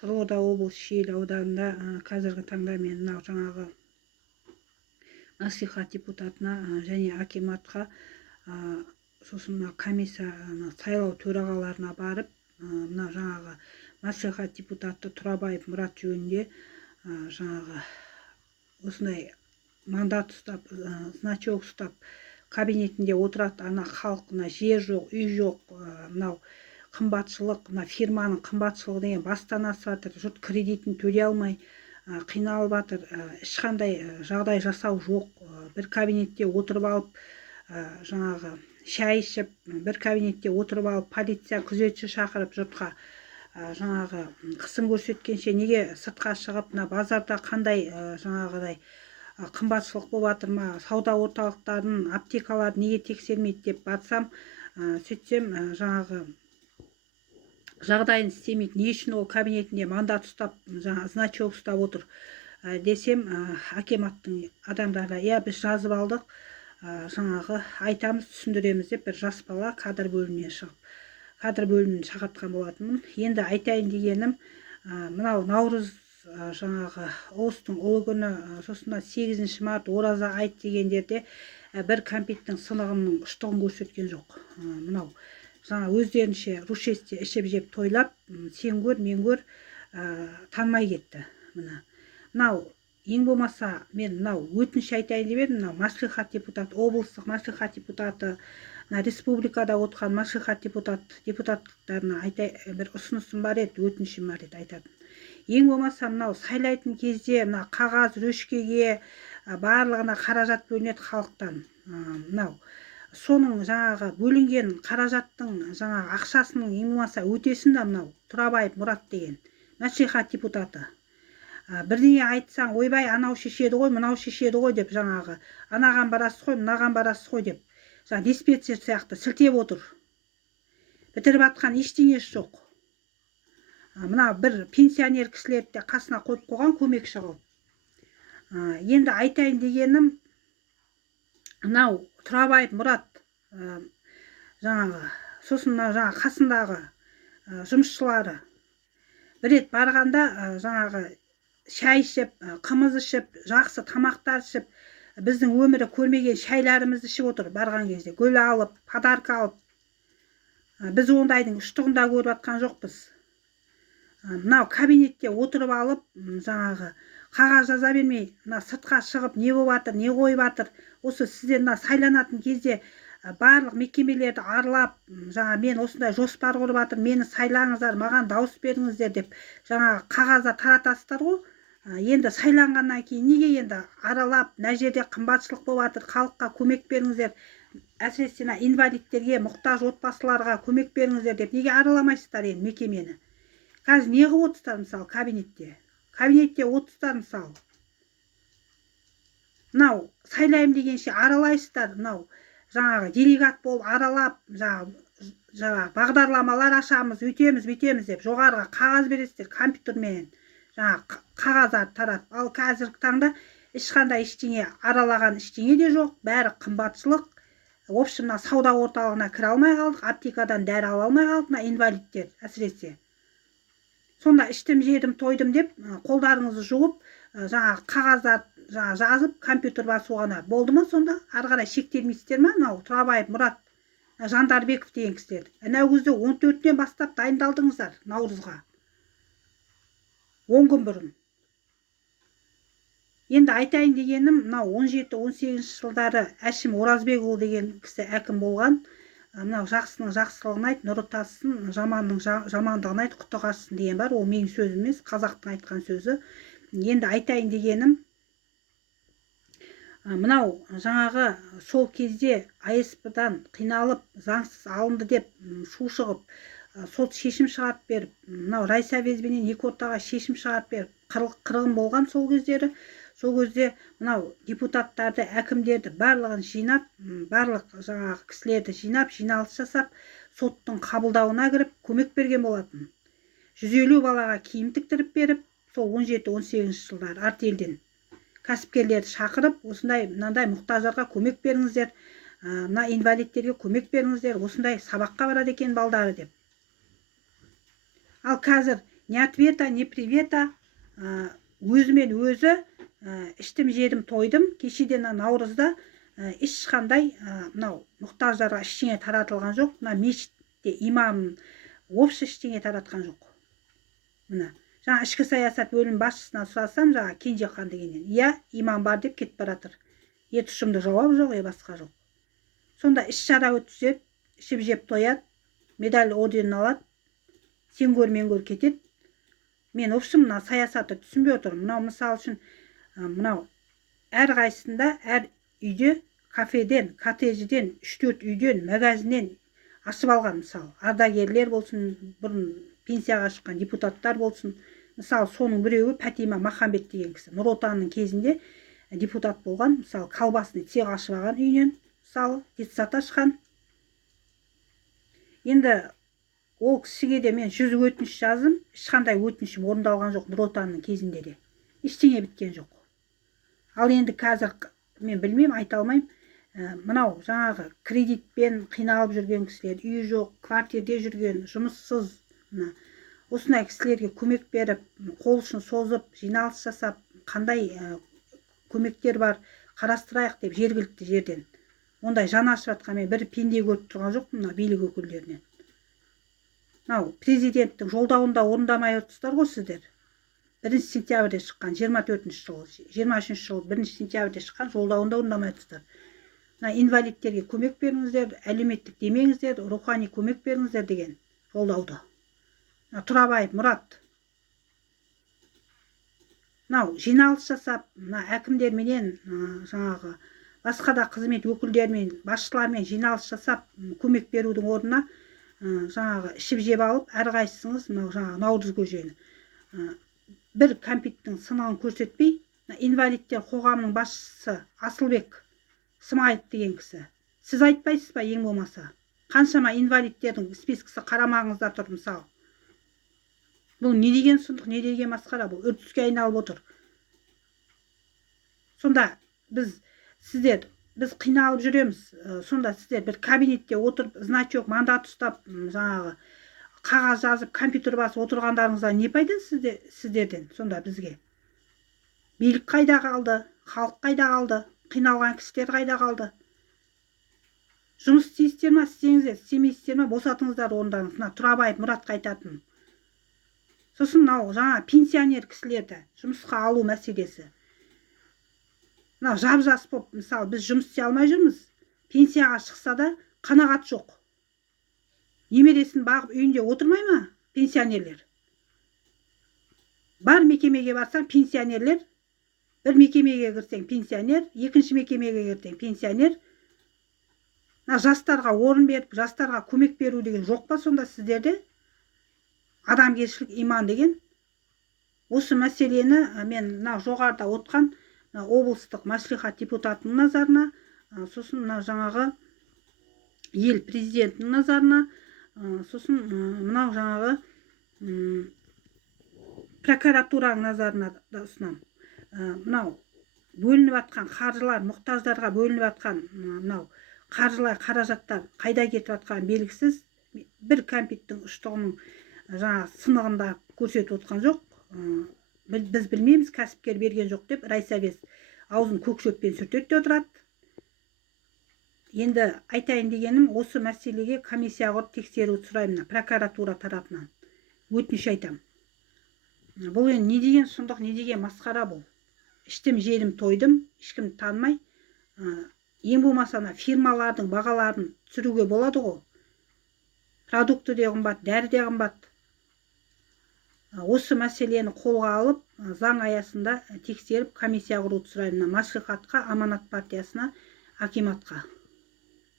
Қызылорда облысы Шиелі ауданында қазіргі таңда мен мынау жаңағы мәслихат депутатына және акиматқа сосын мына комиссия сайлау төрағаларына барып мына жаңағы мәслихат депутаты Тұрабаев Мұрат жөнінде жаңағы осындай мандат ұстап, значок ұстап кабинетінде отырады. Ана халқына жер жоқ, үй жоқ, мынау қымбатшылық, мына фирманың қымбатшылығы деген бастан асып жатыр. Жұрт кредитін төлей алмай қиналып жатыр. Ешқандай жағдай жасау жоқ. Бір кабинетте отырып алып жаңағы шай ішіп, бір кабинетте отырып алып полиция күзетші шақырып жұртқа жаңағы қысым көрсеткенше неге сыртқа шығып, мына базарда қандай жаңағыдай қымбатшылық болып жатыр ма, сауда орталықтарын, аптекаларын неге тексермейді деп барсам, сөйтсем жаңағы жағдайын істемейді. Не үшін ол кабинетінде мандат ұстап, значок ұстап отыр десем, акиматтың адамдары, біз жазып алдық, жаңағы айтамыз, түсіндіреміз деп, бір жас бала кадр бөлімінен шығып, кадр бөлімін шақыртқан болатынмын. Енді айтайын дегенім, мынау наурыз жаңағы ұлыстың ұлы күні, сосын 8 март ораза айт дегендерде бір кәмпиттің сынығының ұштығын көрсеткен жоқ. Мынау жаңа өздерінше рушесте ішіп жеп тойлап, сен көр, мен көр, танымай кетті. Мынау ең болмаса мен мынау өтініш айтайын деп едім. Мынау мәслихат депутаты, облыстық мәслихат депутаты, республикада отырған мәслихат депутаттарына бір ұсынысым бар еді, өтінішім бар еді, айтатын. Ең болмаса мынау сайлайтын кезде мына қағаз рөшкеге барлығына қаражат бөлінеді халықтан. Мынау соның жаңағы бөлінген қаражаттың жаңағы ақшасының ең болмаса өтесін да мынау Тұрабаев Мұрат деген мәслихат депутаты. Бірдеңе айтсаң, ойбай, анау шешеді ғой, мынау шешеді ғой деп, жаңағы анаған барасыз ғой, мынаған барасыз ғой деп, жаңағы диспетчер сияқты сілтеп отыр. Бітіріп атқан ештеңесі жоқ. Мына бір пенсионер кісілерді де қасына қойып қойған, көмекші қылып. Енді айтайын дегенім, мынау Тұрабаев Мұрат жаңағы сосын жаңағы қасындағы жұмысшылары бір рет барғанда жаңағы шай ішіп, қымыз ішіп, жақсы тамақтар ішіп, біздің өмірі көрмеген шайларымызды ішіп отыр. Барған кезде гүл алып, подарка алып, біз ондайдың ұштығында көріп атқан жоқпыз. Мынау кабинетте отырып алып, жаңағы қағаз жаза бермей, мына сыртқа шығып, не болып жатыр, не қойып жатыр. Осы сіздер мына сайланатын кезде барлық мекемелерді аралап, жаңа мен осындай жоспар құрып жатыр, мені сайлаңыздар, маған дауыс беріңіздер деп, жаңағы қағазда таратасыздар ғой. Енді сайланғаннан кейін неге енді аралап, мына жерде қымбатшылық болып жатыр, халыққа көмек беріңіздер, әсіресе инвалидтерге, мұқтаж отбасыларға көмек беріңіздер деп, неге араламайсыздар енді мекемені? Қазір не қылып отырсыздар, мысалы, кабинетте отырсыздар, мысалы. Мынау сайлайым дегенше аралайсыздар, мынау жаңағы делегат болып аралап, жаңағы бағдарламалар ашамыз, өйтеміз, бүйтеміз деп, жоғарыға қағаз бересіздер, компьютермен жаңағы қағаздар таратып. Ал қазіргі таңда ешқандай ештеңе аралаған ештеңе де жоқ, бәрі қымбатшылық. В общем, сауда орталығына кіре алмай қалдық, аптекадан дәрі ала алмай қалдық, инвалидтер әсіресе. Сонда іштім, жедім, тойдым деп, қолдарыңызды жуып, жаңағы қағаздар жазып, компьютер басу ғана болды ма? Сонда ары қарай шектелмейсіздер ма? Мынау Тұрабаев Мұрат, Жандарбеков деген кісілер. Әнеу күзде 14-тен бастап дайындалдыңыздар наурызға. 10 күн бұрын. Енді айтайын дегенім, мынау 17-18 жылдары Әшім Оразбекұлы деген кісі әкім болған. Мынау жақсының жақсылығын айт, нұры тассын, жаманның жамандығын айт, құты қашсын деген бар. Ол менің сөзім емес, қазақтың айтқан сөзі. Енді айтайын дегенім, мынау жаңағы сол кезде АСП-дан қиналып, заңсыз алынды деп шу шығып, сот шешім шығарып беріп, мынау райсовезбенен 2 ортаға шешім шығарып беріп, қырғын болған сол кездері. Сол кезде мынау депутаттарды, әкімдерді барлығын жинап, барлық жаңағы кісілерді жинап, жиналыс жасап, соттың қабылдауына кіріп, көмек берген болатын. 150 балаға киім тіктіріп беріп, сол 17-18 жылдар артелден кәсіпкерлерді шақырып, осындай мынандай мұқтаждарға көмек беріңіздер, мына инвалидтерге көмек беріңіздер, осындай сабаққа барады екен балдары деп. Ал қазір ни ответа, ни привета. Өзімен өзі іштім жедім тойдым. Кешеден наурызда ешқандай мынау мұқтаждарға ештеңе таратылған жоқ. Мына мешітте имам общий ештеңе таратқан жоқ. Мына жаңа ішкі саясат бөлім басшысынан сұрасам, жаңа Кенжехан дегеннен, иә, имам бар деп кетіп баратыр. Тұшымды жауап жоқ, басқа жоқ. Сонда іс-шара өткізеді, ішіп жеп тояды, медаль орденін алады, сен көр мен көр кетеді. Мен общем мына саясатты түсінбей отырмын. Мынау мысал үшін мынау әр қайсысында әр үйде кафеден, коттеджден, 3-4 үйден, магазиннен ашып алған, мысалы ардагерлер болсын, бұрын пенсияға шыққан депутаттар болсын. Мысалы соның біреуі Пәтима Махамбет деген кісі Нұр Отанның кезінде депутат болған. Мысалы колбасный цех ашып алған үйінен, мысалы детсад ашқан. Енді ол кісіге де мен 100 өтініш жаздым, ешқандай өтінішім орындалған жоқ. Нұр Отанның кезінде де ештеңе біткен жоқ. Ал енді қазір мен білмеймін, айта алмаймын. Мынау жаңағы кредитпен қиналып жүрген кісілер, үйі жоқ, квартирде жүрген, жұмыссыз, осындай кісілерге көмек беріп, қол ұшын созып, жиналыс жасап, қандай көмектер бар қарастырайық деп жергілікті жерден. Ондай жан ашып жатқан мен бір пенде көріп тұрған жоқпын мына билік өкілдерінен. Мынау президенттің жолдауында орындамай отырсыздар ғой сіздер. 1 сентябрьде шыққан 24-ші жыл, 23-ші жыл 1 сентябрьде шыққан жолдауында орындамай отырсыздар. Мына инвалидтерге көмек беріңіздер, әлеуметтік демеңіздер, рухани көмек беріңіздер деген жолдауды. Тұрабаев Мұрат. Мынау жиналыс жасап, мына әкімдерменен, жаңағы басқа да қызмет өкілдерімен, басшылармен жиналыс жасап, көмек берудің орнына жаңағы ішіп жеп алып, әрқайсыңыз мынау жаңағы Наурыз көжені бір кәмпиттің сынығын көрсетпей, инвалидтер қоғамының басшысы Асылбек Смайылов деген кісі. Сіз айтпайсыз ба, ең болмаса? Қаншама инвалидтердің спискісі қарамағыңызда тұр, мысалы. Бұл не деген сұмдық, не деген масқара, бұл үрдіске айналып отыр. Сонда біз қиналып жүреміз. Сонда сіздер бір кабинетте отырып, значок, мандат ұстап, жаңағы қағаз жазып, компьютер басып отырғандарыңызда не пайда сіздерден? Сонда бізге билік қайда қалды, халық қайда қалды, қиналған кісілер қайда қалды? Жұмыс істейсіздер ма, істеңіздер, істемейсіздер ма, босатыңыздар орындарыңыз. Мына Тұрабаев Мұратқа айтатын. Сосын мынау жаңа пенсионер кісілерді жұмысқа алу мәселесі. Мынау жап-жас болып, мысалы, біз жұмыс істей алмай жүрміз. Пенсияға шықса да қанағат жоқ. Немересін бағып үйінде отырмай ма пенсионерлер? Бар мекемеге барсаң пенсионерлер, бір мекемеге кірсең пенсионер, екінші мекемеге кірсең пенсионер. Жастарға орын беріп, жастарға көмек беру деген жоқ па сонда сіздерде? Адамгершілік, иман деген. Осы мәселені мен жоғарыда отқан облыстық мәслихат депутатының назарына, сосын жаңағы ел президентінің назарына, сосын мынау жаңағы прокуратураның назарына да ұсынамын. Мынау бөлініп жатқан қаржылар, мұқтаждарға бөлініп жатқан мынау қаржылай қаражаттар қайда кетіп жатқан белгісіз. Бір кәмпиттің ұштығының жаңағы сынығында көрсетіп отқан жоқ. Біз білмейміз, кәсіпкер берген жоқ деп райсовет аузын көк шөппен сүртеді де отырады. Енді айтайын дегенім, осы мәселеге комиссия құрып тексеру сұраймын прокуратура тарапынан. Өтініш айтам. Бұл енді не деген сұмдық, не деген масқара бұл? Іштім, жедім, тойдым, ешкім танымай. Ең болмаса фирмалардың бағаларын түсіруге болады ғой. Продукты де қымбат, дәрі де қымбат. Осы мәселені қолға алып, заң аясында тексеріп комиссия құруды сұраймын. Мәслихатқа, Аманат партиясына, акиматқа.